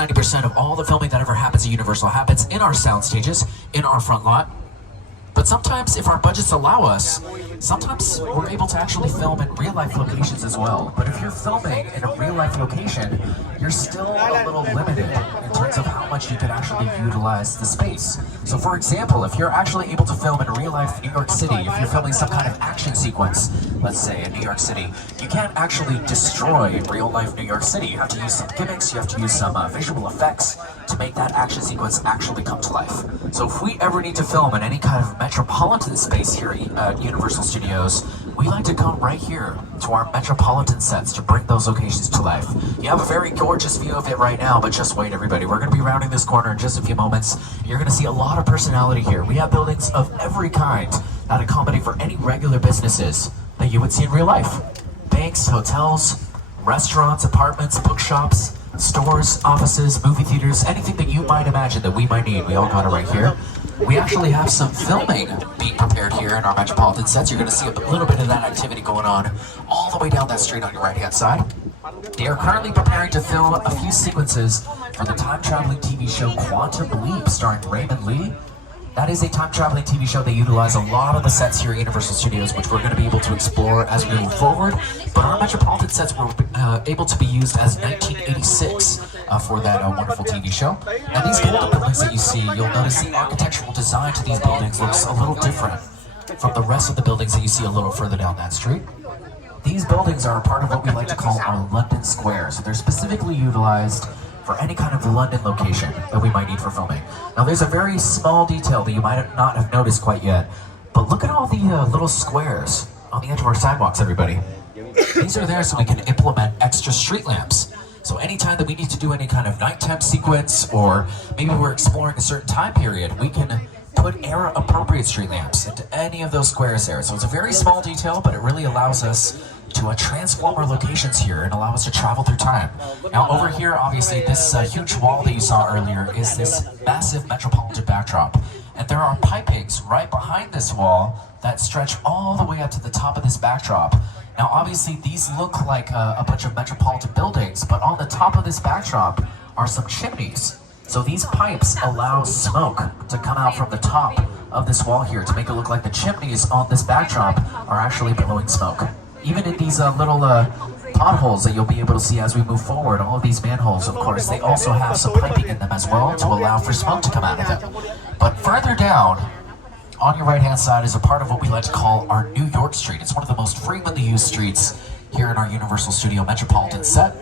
90% of all the filming that ever happens at Universal happens in our sound stages, in our front lot. But sometimes, if our budgets allow us, sometimes we're able to actually film in real-life locations as well. But if you're filming in a real-life location, you're still a little limited in terms of how much you can actually utilize the space. So for example, if you're actually able to film in real-life New York City, if you're filming some kind of action sequence, let's say in New York City, you can't actually destroy real-life New York City. You have to use some gimmicks, you have to use some visual effects to make that action sequence actually come to life. So if we ever need to film in any kind of metropolitan space here at Universal Studios, we like to come right here to our metropolitan sets to bring those locations to life. You have a very gorgeous view of it right now, but just wait everybody. We're going to be rounding this corner in just a few moments. You're going to see a lot of personality here. We have buildings of every kind that accommodate for any regular businesses that you would see in real life. Banks, hotels, restaurants, apartments, bookshops, stores, offices, movie theaters, anything that you might imagine that we might need. We all got it right here. We actually have some filming being prepared here in our metropolitan sets. You're going to see a little bit of that activity going on all the way down that street on your right-hand side. They are currently preparing to film a few sequences for the time-traveling TV show Quantum Leap, starring Raymond Lee. That is a time-traveling TV show. They utilize a lot of the sets here at Universal Studios, which we're going to be able to explore as we move forward. But our metropolitan sets were able to be used as 1986 for that wonderful TV show. And these golden buildings that you see, you'll notice the architectural design to these buildings looks a little different from the rest of the buildings that you see a little further down that street. These buildings are a part of what we like to call our London Square. So they're specifically utilized for any kind of London location that we might need for filming. Now there's a very small detail that you might not have noticed quite yet, but look at all the little squares on the edge of our sidewalks, everybody. These are there so we can implement extra street lamps. So anytime that we need to do any kind of nighttime sequence, or maybe we're exploring a certain time period, we can put era-appropriate street lamps into any of those squares there. So it's a very small detail, but it really allows us to transform our locations here and allow us to travel through time. Now over here, obviously, this huge wall that you saw earlier is this massive metropolitan backdrop. And there are pipings right behind this wall that stretch all the way up to the top of this backdrop. Now obviously these look like a bunch of metropolitan buildings, but on the top of this backdrop are some chimneys. So these pipes allow smoke to come out from the top of this wall here to make it look like the chimneys on this backdrop are actually blowing smoke. Even in these little potholes that you'll be able to see as we move forward, all of these manholes, of course, they also have some piping in them as well to allow for smoke to come out of them. But further down, on your right-hand side, is a part of what we like to call our New York Street. It's one of the most frequently used streets here in our Universal Studio Metropolitan set.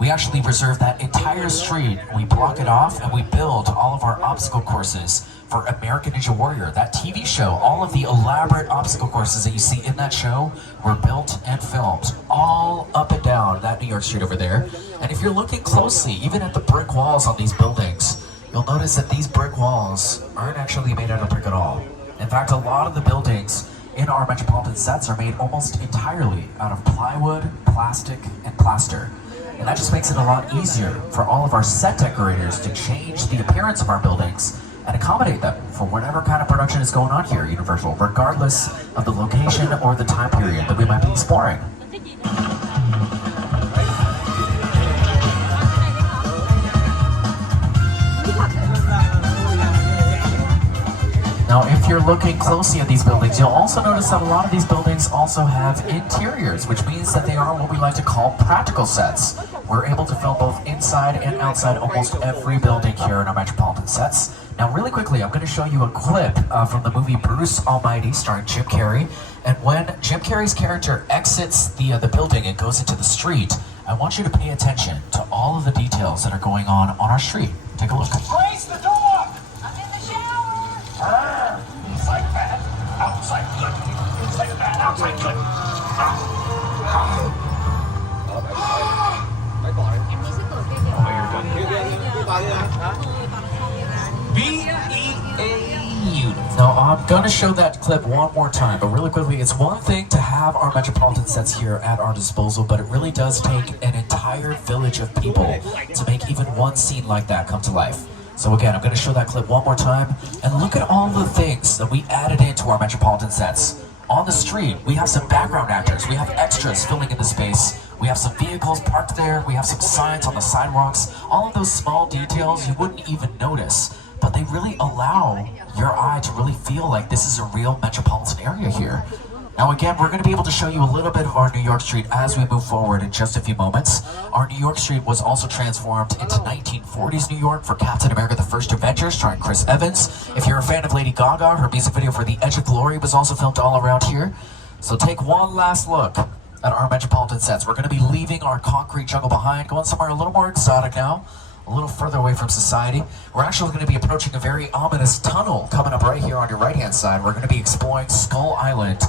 We actually reserve that entire street, we block it off, and we build all of our obstacle courses for American Ninja Warrior, that TV show. All of the elaborate obstacle courses that you see in that show were built and filmed all up and down that New York Street over there. And if you're looking closely, even at the brick walls on these buildings, you'll notice that these brick walls aren't actually made out of brick at all. In fact, a lot of the buildings in our metropolitan sets are made almost entirely out of plywood, plastic, and plaster. And that just makes it a lot easier for all of our set decorators to change the appearance of our buildings and accommodate them for whatever kind of production is going on here at Universal, regardless of the location or the time period that we might be exploring. Now, if you're looking closely at these buildings, you'll also notice that a lot of these buildings also have interiors, which means that they are what we like to call practical sets. We're able to film both inside and outside almost every building here in our metropolitan sets. Now, really quickly, I'm going to show you a clip from the movie Bruce Almighty, starring Jim Carrey. And when Jim Carrey's character exits the building and goes into the street, I want you to pay attention to all of the details that are going on our street. Take a look. Raise the door! I'm in the shower! Inside bad, outside good. Inside bad, outside good. Now, I'm going to show that clip one more time, but really quickly, it's one thing to have our metropolitan sets here at our disposal, but it really does take an entire village of people to make even one scene like that come to life. So again, I'm going to show that clip one more time, and look at all the things that we added into our metropolitan sets. On the street, we have some background actors, we have extras filling in the space We have some vehicles parked there. We have some signs on the sidewalks. All of those small details you wouldn't even notice, but they really allow your eye to really feel like this is a real metropolitan area here. Now again, we're going to be able to show you a little bit of our New York Street as we move forward in just a few moments. Our New York Street was also transformed into 1940s New York for Captain America: The First Avengers, starring Chris Evans. If you're a fan of Lady Gaga, her music video for The Edge of Glory was also filmed all around here. So take one last look at our metropolitan sets. We're going to be leaving our concrete jungle behind, going somewhere a little more exotic now, a little further away from society. We're actually going to be approaching a very ominous tunnel coming up right here on your right-hand side. We're going to be exploring Skull Island.